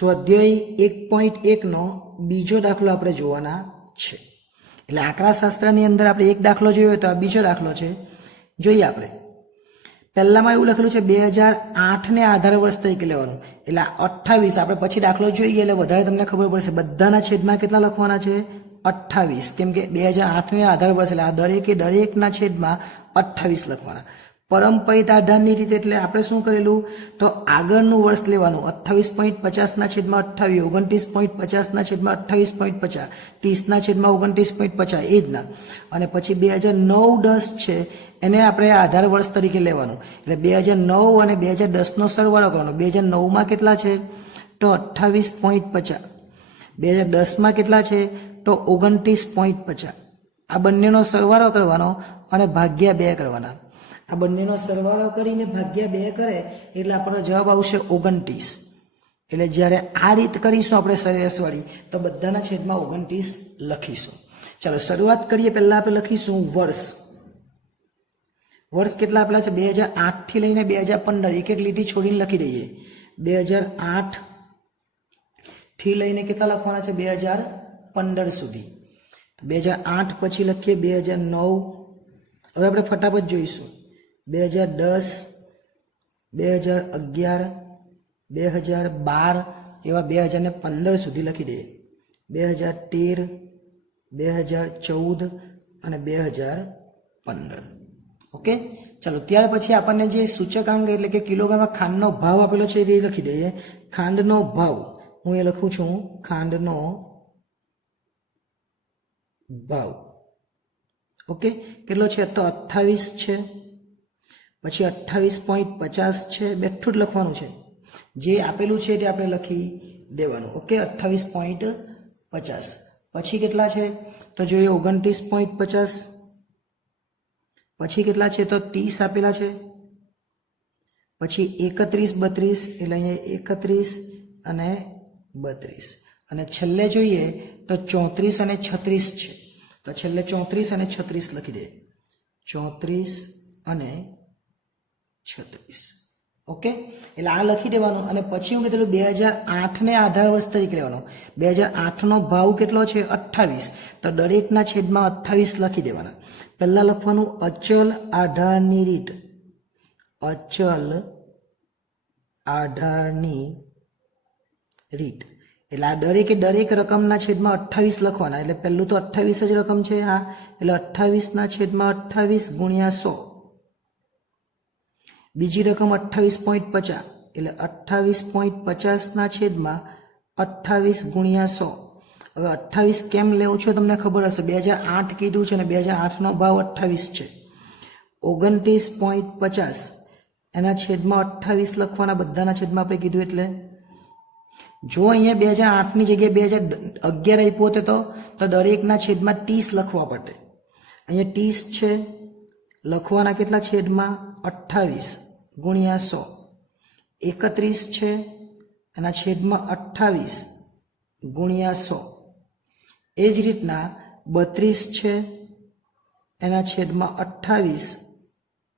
સ્વાધ્યાય 1.1 નો બીજો દાખલો આપણે જોવાના છે। એટલે આંકડાશાસ્ત્રની અંદર આપણે એક દાખલો જોયો તો આ બીજો દાખલો છે। જોઈએ આપણે પહેલામાં એવું લખેલું છે 2008 ને આધાર વર્ષ તરીકે લેવાનું, એટલે 28 આપણે પછી દાખલો જોઈએ એટલે વધારે તમને ખબર પડશે બધાના છેદમાં કેટલા લખવાના છે 28, કેમ કે 2008 ને આધાર વર્ષ એટલે આ દરેકના છેદમાં 28 લખવાના। પરંપરિત આધારની રીતે એટલે આપણે શું કરેલું તો આગળનું વર્ષ લેવાનું 28.50 ના છેદમાં 28, 29.50 ના છેદમાં 28.50, 30 ના છેદમાં 29.50 એ જ ના, અને પછી 2009-10 છે એને આપણે આધાર વર્ષ તરીકે લેવાનું, એટલે 2009 અને 2010 નો સરવાળો કરવાનો। 2009 માં કેટલા છે તો 28.50, 2010 માં કેટલા છે તો 29.50, આ બંનેનો સરવાળો કરવાનો અને ભાગ્યા 2 કરવાના। આ બંનેનો સરવાળો કરીને ભાગ્યા 2 કરે એટલે આપણો જવાબ આવશે 29। એટલે જ્યારે આ રીત કરીશું આપણે સરેરાશવાળી તો બધાના છેદમાં 29 લખીશું। ચાલો શરૂઆત કરીએ। પહેલા આપણે લખીશું વર્ષ। વર્ષ કેટલા આપેલા છે 2008 થી લઈને 2015, એક એક લીટી છોડીને લખી દઈએ। 2008 થી લઈને કેટલા લખવાના છે 2015 સુધી। 2008 પછી લખીએ 2009, હવે આપણે ફટાફટ જોઈશું 2010, 2011, 2012 એવા 2015 સુધી લખી દઈએ। 2013, 2014 અને 2015। ઓકે, ચાલો ત્યાર પછી આપણને જે સૂચકાંક એટલે કે કિલોગ્રામમાં ખાંડનો ભાવ આપેલો છે એ લખી દઈએ। ખાંડનો ભાવ હું એ લખું છું, ખાંડનો ભાવ ઓકે કેટલો છે તો 28 છે, પછી 28.50 છે, બેઠું જ લખવાનું છે, જે આપેલું છે તે આપણે લખી દેવાનું। ઓકે 28.50, પછી કેટલા છે તો જોઈએ 29.50, પછી કેટલા છે તો 30 આપેલા છે, પછી 31, 32 એટલે અહીંયા 31 અને 32, અને છેલ્લે જોઈએ તો 34 અને 36 છે, તો છેલ્લે 34 અને 36 લખી દે, 34 અને 36। ઓકે, એટલે આ લખી દેવાનું અને પછી હું કીધું 2008 ને આધાર વર્ષ તરીકે લેવાનો। 2008 નો ભાવ કેટલો છે 28, તો દરેકના છેદમાં 28 લખી દેવાના। પહેલા લખવાનું અચલ આધારની રીત, અચલ આધારની રીત, એટલે આ દરેક રકમના છેદમાં 28 લખવાના। એટલે પહેલું તો 28 જ રકમ છે આ, એટલે 28 ના છેદમાં 28 ગુણ્યા 100, બીજી રકમ 28.50 એટલે 28.50 ના છેદમાં 28 ગુણ્યા 100। હવે 28 કેમ લેવું છો તમને ખબર હશે, 2008 કીધું છે અને 2008 નો ભાવ 28 છે। 29.50 એના છેદમાં 28 લખવાના, બધાના છેદમાં આપણે કીધું એટલે જો અહીંયા 2008 ની જગ્યાએ 2011 આપ્યો હતો તો દરેકના છેદમાં 30 લખવા પડે। અહીંયા 30 છે, લખવાના કેટલા છેદમાં 28 ગુણ્યા 100, 31 છે એના છેદમાં 28 ગુણ્યા 100, એ જ રીતના 32 છે એના છેદમાં 28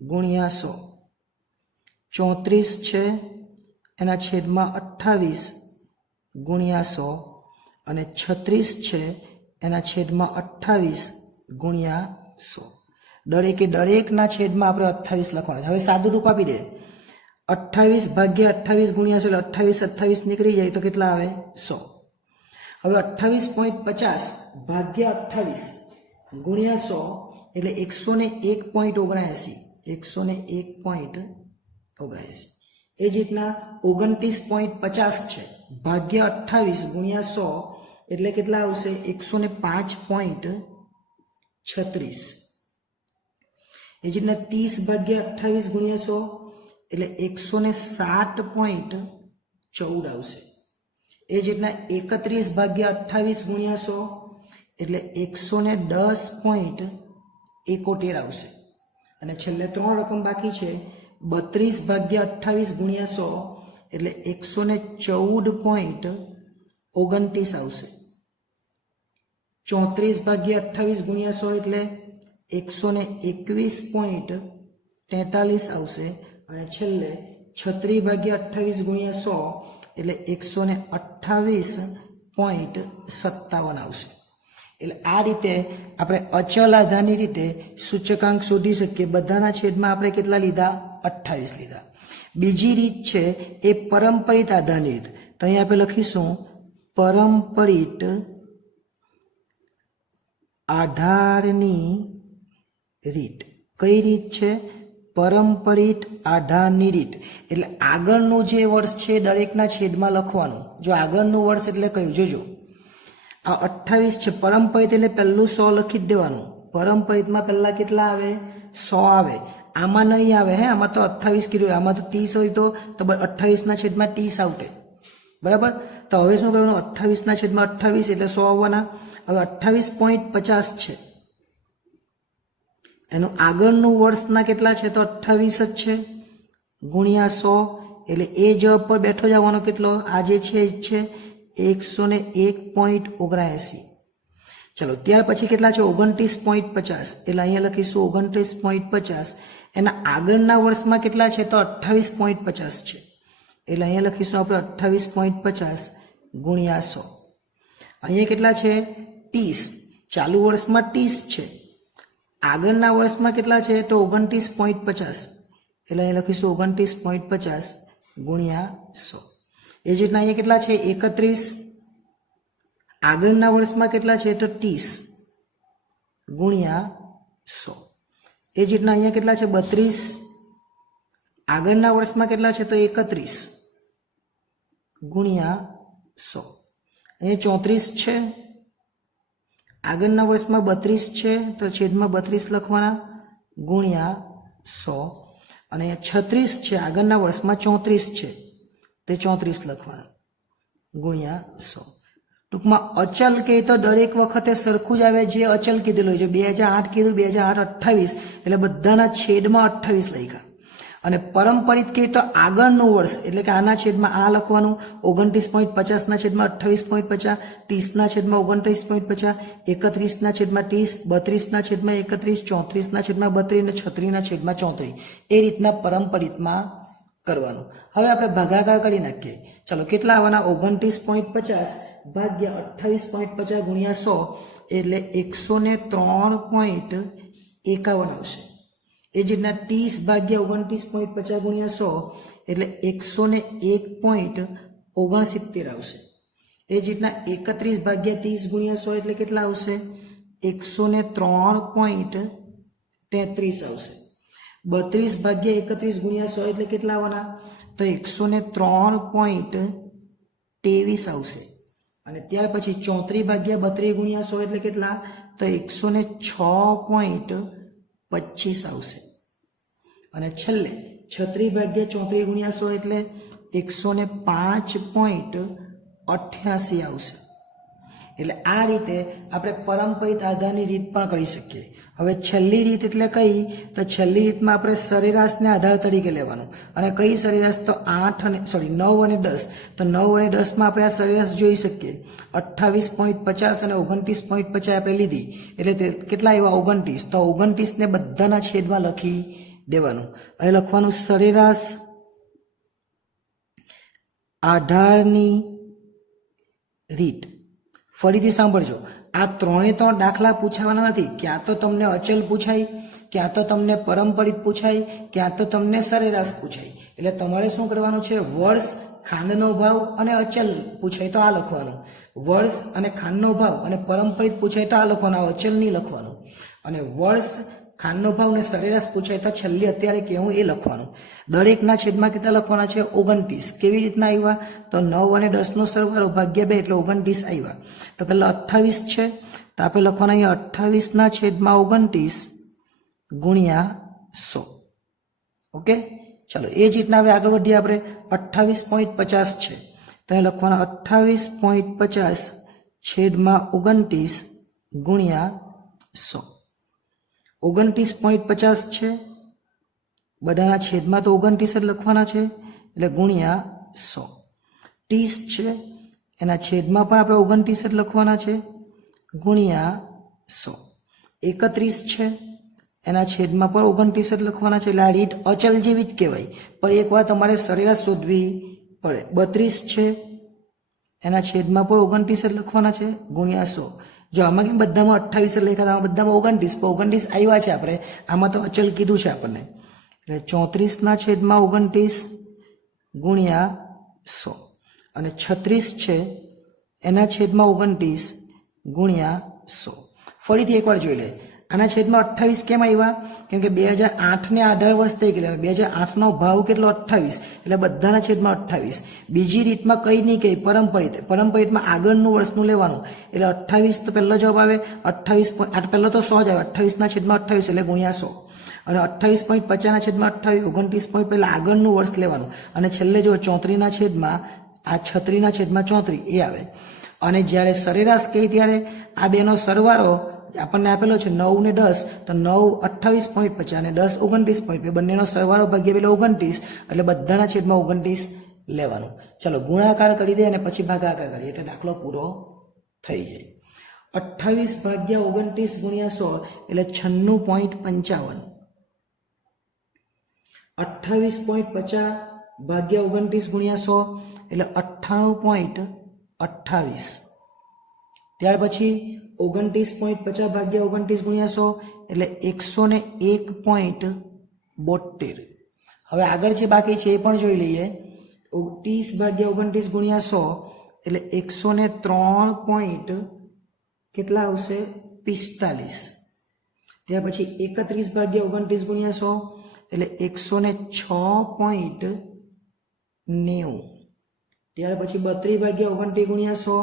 ગુણ્યા 100, 34 છે એના છેદમાં 28 ગુણ્યા 100, અને 36 છે એના છેદમાં 28 ગુણ્યા 100। દરેકના છેદમાં આપણે 28 લખવાના। હવે સાદું રૂપ આપી દે, 28 ભાગ્યા 28 ગુણ્યા 100 એટલે 28 નીકળી જાય તો કેટલા આવે 100। હવે 28.50 ભાગ્યા 28 ગુણ્યા 100 એટલે 101.79, 101.79। એ જ રીતના 29.50 છે ભાગ્યા 28 ગુણ્યા 100 એટલે કેટલા આવશે 105.36। એ જ રીતના 30 ભાગ્યા 28 ગુણ્યા 100 એટલે 107.14 આવશે। એ જ રીતના 31 ભાગ્યા 28 ગુણ્યા 100 એટલે 110.71 આવશે। અને છેલ્લે 3 રકમ બાકી છે, 32 ભાગ્યા 28 ગુણ્યા 100 એટલે 114.29 આવશે। 34 ભાગ્યા 28 ગુણ્યા 100 એટલે 121.43 આવશે। અને છેલ્લે 36 ભાગ્યા 28 ગુણ્યા 100 એટલે 128.57 આવશે. એટલે આ રીતે આપણે અચલ આધારની રીતે સૂચકાંક શોધી શકીએ. બધાના છેદમાં આપણે કેટલા લીધા? 28 લીધા. બીજી રીત છે એ પરંપરિત આધારની રીત. તો અહીં આપણે લખીશું પરંપરિત આધારની રીત. કઈ રીત છે? પરંપરિત આધારની રીત. એટલે આગળનું જે વર્ષ છે દરેકના છેદમાં લખવાનું. જો આગળનું વર્ષ એટલે કયું? જોજો આ 28 છે. પરંપરિત એટલે પહેલું 100 લખી જ દેવાનું. પરંપરિતમાં પહેલા કેટલા આવે? 100 આવે. આમાં નહીં આવે, હે આમાં તો 28 કીધું. આમાં તો 30 હોય તો 28 ના છેદમાં 30 આવતે, બરાબર. તો હવે શું કરવાનું? 28 ના છેદમાં 28 એટલે 100 આવવાના. હવે 28.50 છે, એનું આગળનું વર્ષના કેટલા છે? તો 28 જ છે, ગુણ્યા 100. એટલે એ જવાબ પર બેઠો જવાનો કેટલો? આ જે છે એ છે 101.79. ચલો ત્યાર પછી કેટલા છે? 29.50. એટલે અહીંયા લખીશું 29.50. એના આગળના વર્ષમાં કેટલા છે? તો 28.50 છે. એટલે અહીંયા લખીશું આપણે 28.50 ગુણ્યા 100. અહીંયા કેટલા છે? 30. ચાલુ વર્ષમાં 30 છે. આગળના વર્ષમાં કેટલા છે? તો 29.50. એટલે અહીંયા લખીશું 29.50 ગુણ્યા 100. એ જ રીતના અહીંયા કેટલા છે? 31. આગળના વર્ષમાં કેટલા છે? તો 30 ગુણ્યા 100. એ જ રીતના અહીંયા કેટલા છે? 32. આગળના વર્ષમાં કેટલા છે? તો 31 ગુણ્યા 100. અહીંયા 34 છે. આગળના વર્ષમાં 32 છે, તો છેદમાં 32 લખવાના ગુણ્યા 100. અને અહીંયા 36 છે. આગળના વર્ષમાં 34 છે, તે 34 લખવાના ગુણ્યા 100. ટૂંકમાં અચલ કહે તો દરેક વખતે સરખું જ આવે જે અચલ કીધેલું હોય. જો 2008 કીધું, 2008 28 એટલે બધાના છેદમાં 28 લખ્યા. અને પરંપરિત કહે તો આગળનું વર્ષ એટલે કે આના છેદમાં આ લખવાનું. 29.50 ના છેદમાં 28.50, 30 ના છેદમાં 29.50, 31 ના છેદમાં 30, 32 ના છેદમાં 31, 34 ના છેદમાં 32 અને 36 ના છેદમાં 34. એ રીતના પરંપરિતમાં કરવાનું. હવે આપણે ભાગાકાર કરી નાખીએ. ચલો કેટલા આવવાના? 29.50 ભાગ્યા 28.50 ગુણ્યા 100 એટલે 103.51 આવશે. એ જ રીતના 30 ભાગ્યા 29.50 ગુણ્યા 100 એટલે 101.69 આવશે. એ જ રીતના 31 ભાગ્યા 30 ગુણ્યા 100 એટલે કેટલા આવશે? 103.33 આવશે. 32 ભાગ્યા 31 ગુણ્યા 100 એટલે કેટલા આવવાના? તો 103.23 આવશે. અને ત્યાર પછી 34 ભાગ્યા 32 ગુણ્યા 100 એટલે કેટલા? તો 106.25 આવશે. અને છેલ્લે 36 ભાગ્યા 34 ગુણ્યા 100 એટલે 105.88 આવશે. એટલે આ રીતે આપણે પરંપરિત આધારની રીત પણ કરી શકીએ. હવે છેલ્લી રીત એટલે કઈ? તો છેલ્લી રીતમાં આપણે સરેરાશને આધાર તરીકે લેવાનું. અને કઈ સરેરાશ? તો 9 અને 10. તો 9 અને 10 માં આપણે આ સરેરાશ જોઈ શકીએ. 28.50 અને 29.50 આપણે લીધી એટલે કેટલા આવ્યા? 29. તો 29 ને બધાના છેદમાં લખી દેવાનું. અહીં લખવાનું સરેરાશ આધારની રીત. ફરીથી સાંભળજો, આ 3 દાખલા પૂછાવાના નથી. ક્યાં તો તમને અચલ પૂછાય, ક્યાં તો તમને પરંપરિત પૂછાય, ક્યાં તો તમને સરેરાશ પૂછાય. એટલે તમારે શું કરવાનું છે? વર્ષ, ખાંડનો ભાવ અને અચલ પૂછાય તો આ લખવાનું. વર્ષ અને ખાંડનો ભાવ અને પરંપરિત પૂછાય તો આ લખવાનું. અચલ નહીં લખવાનું. અને વર્ષ, ખાંડનો ભાવ ને સરેરાશ પૂછાય તો છેલ્લી અત્યારે કેવું એ લખવાનું. દરેકના છેદમાં કેટલા લખવાના છે? 29. કેવી રીતના આવ્યા? તો 9 અને 10 નો સરવાળો ભાગ્યા 2 એટલે 29 આવ્યા. તો પહેલા 28 છે, તો આપણે લખવાના અહીંયા 28 ના છેદમાં 29 ગુણ્યા 100. ઓકે, ચલો એ જ રીતના હવે આગળ વધીએ આપણે. 28.50 છે, તો અહીં લખવાના 28.50 છેદમાં 29 ગુણ્યા 100. 29.50 છે, બધાના છેદમાં તો 29 જ લખવાના છે એટલે ગુણ્યા 100. 30 છે, એના છેદમાં પણ આપણે 29 જ લખવાના છે ગુણ્યા 100. 31 છે, એના છેદમાં પણ 29 જ લખવાના છે. એટલે આ રીત અચલ જેવી જ કહેવાય, પણ એકવાર તમારે સરેરાશ શોધવી પડે. 32 છે એના છેદમાં પણ 29 જ લખવાના છે ગુણ્યા 100. જો આમાં કેમ બધામાં 28 લખ્યા આમાં બધામાં 29, પણ 29 આવ્યા છે આપણે, આમાં તો અચલ કીધું છે આપણને. એટલે 34 ના છેદમાં 29 ગુણ્યા 100 અને 36 છે એના છેદમાં 29 ગુણ્યા 100. ફરીથી એકવાર જોઈ લે, આના છેદમાં 28 કેમ આવ્યા? કેમ કે 2008 ને 18 વર્ષ થઈ ગયેલા, 2008 નો ભાવ કેટલો? 28, એટલે બધાના છેદમાં 28. બીજી રીતમાં કઈ નહીં કઈ પરંપરિતમાં આગળનું વર્ષનું લેવાનું, એટલે 28 તો પહેલો જવાબ આવે. 28 પહેલો તો 100 જ આવે, 28 ના છેદમાં 28 એટલે ગુણ્યા 100 અને 28.50 ના છેદમાં 28, 29 પહેલા આગળનું વર્ષ લેવાનું અને છેલ્લે જો 34 ના છેદમાં આ 36 ના છેદમાં 34 એ આવે. અને જ્યારે સરેરાશ કહી ત્યારે આ બેનો સરવાળો આપણને આપેલો છે 9 ને 10, તો 9 28.50 અને 10 29.50, બંનેનો સરવાળો ભાગ્યા પેલો 29, એટલે બધાના છેદમાં 29 લેવાનું. ચલો ગુણાકાર કરી દે અને પછી ભાગાકાર કરીએ એટલે દાખલો પૂરો થઈ જાય. 28 ભાગ્યા 29 ગુણ્યા 100 એટલે 96.55. 28.50 ભાગ્યા 29 ગુણ્યા 100 એટલે 98.28. ત્યાર પછી 29.50 ભાગ્યા 29 ગુણ્યા 100 એટલે 101.72. હવે આગળ જે બાકી છે એ પણ જોઈ લઈએ. 30 ભાગ્યા 29 ગુણ્યા 100 એટલે 103. કેટલા આવશે? 45. ત્યાર પછી 31 ભાગ્યા 29 ગુણ્યા 100 એટલે 106.90. ત્યાર પછી 32 ભાગ્યા 29 ગુણ્યા 100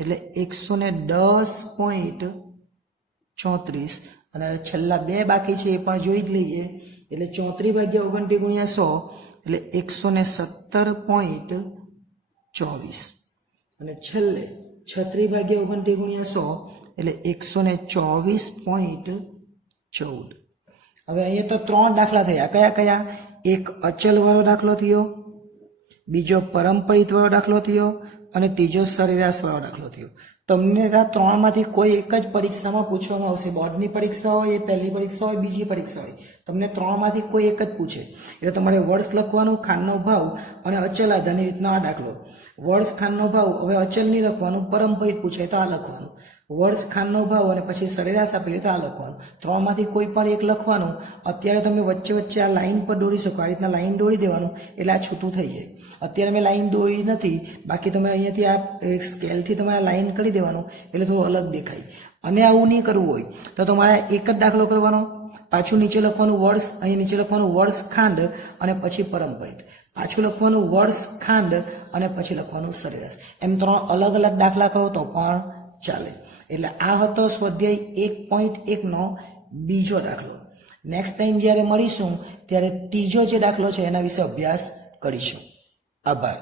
એટલે 110.34. અને છેલ્લા બે બાકી છે એ પણ જોઈ જ લઈએ. એટલે 34 ભાગ્યા 29 ગુણ્યા 100 એટલે 117.24. અને છેલ્લે 36 ભાગ્યા 29 ગુણ્યા 100 એટલે 124.14. હવે અહીંયા તો 3 દાખલા થયા. કયા કયા? એક અચલ વાળો દાખલો થયો, બીજો પરંપરિત વાળો દાખલો થયો અને ત્રીજો સરેરાશ વાળો દાખલો થયો. તમને આ 3 માંથી કોઈ એક જ પરીક્ષામાં પૂછવામાં આવશે. બોર્ડની પરીક્ષા હોય, એ પહેલી પરીક્ષા હોય, બીજી પરીક્ષા હોય, તમને 3 માંથી કોઈ એક જ પૂછે. એટલે તમારે વર્ષ લખવાનું, ખાંડનો ભાવ અને અચલ આધારની રીતનો આ દાખલો. વર્ષ, ખાંડનો ભાવ, હવે અચલ નહીં લખવાનું, પરંપરિત પૂછાય તો આ લખવાનું. વર્ષ, ખાંડનો ભાવ અને પછી સરેરાશ આપેલી તો આ લખવાનું. 3 માંથી કોઈ પણ એક લખવાનું. અત્યારે તમે વચ્ચે વચ્ચે આ લાઈન પર દોરી શકો, આ રીતના લાઈન દોરી દેવાનું એટલે આ છૂટું થઈ જાય. અત્યારે મેં લાઈન દોરી નથી, બાકી તમે અહીંયાથી આ સ્કેલથી તમારે લાઈન કરી દેવાનું એટલે થોડું અલગ દેખાય. અને આવું નહીં કરવું હોય તો તમારે એક જ દાખલો કરવાનો, પાછું નીચે લખવાનું વર્ષ, અહીં નીચે લખવાનું વર્ષ, ખાંડ અને પછી પરંપરિત, પાછું લખવાનું વર્ષ, ખાંડ અને પછી લખવાનું સરેરાશ. એમ 3 અલગ અલગ દાખલા કરો તો પણ ચાલે. એટલે આ હતો સ્વાધ્યાય 1.1 નો બીજો દાખલો. નેક્સ્ટ ટાઈમ જ્યારે મળીશું ત્યારે ત્રીજો જે દાખલો છે એના વિશે અભ્યાસ કરીશું. આભાર.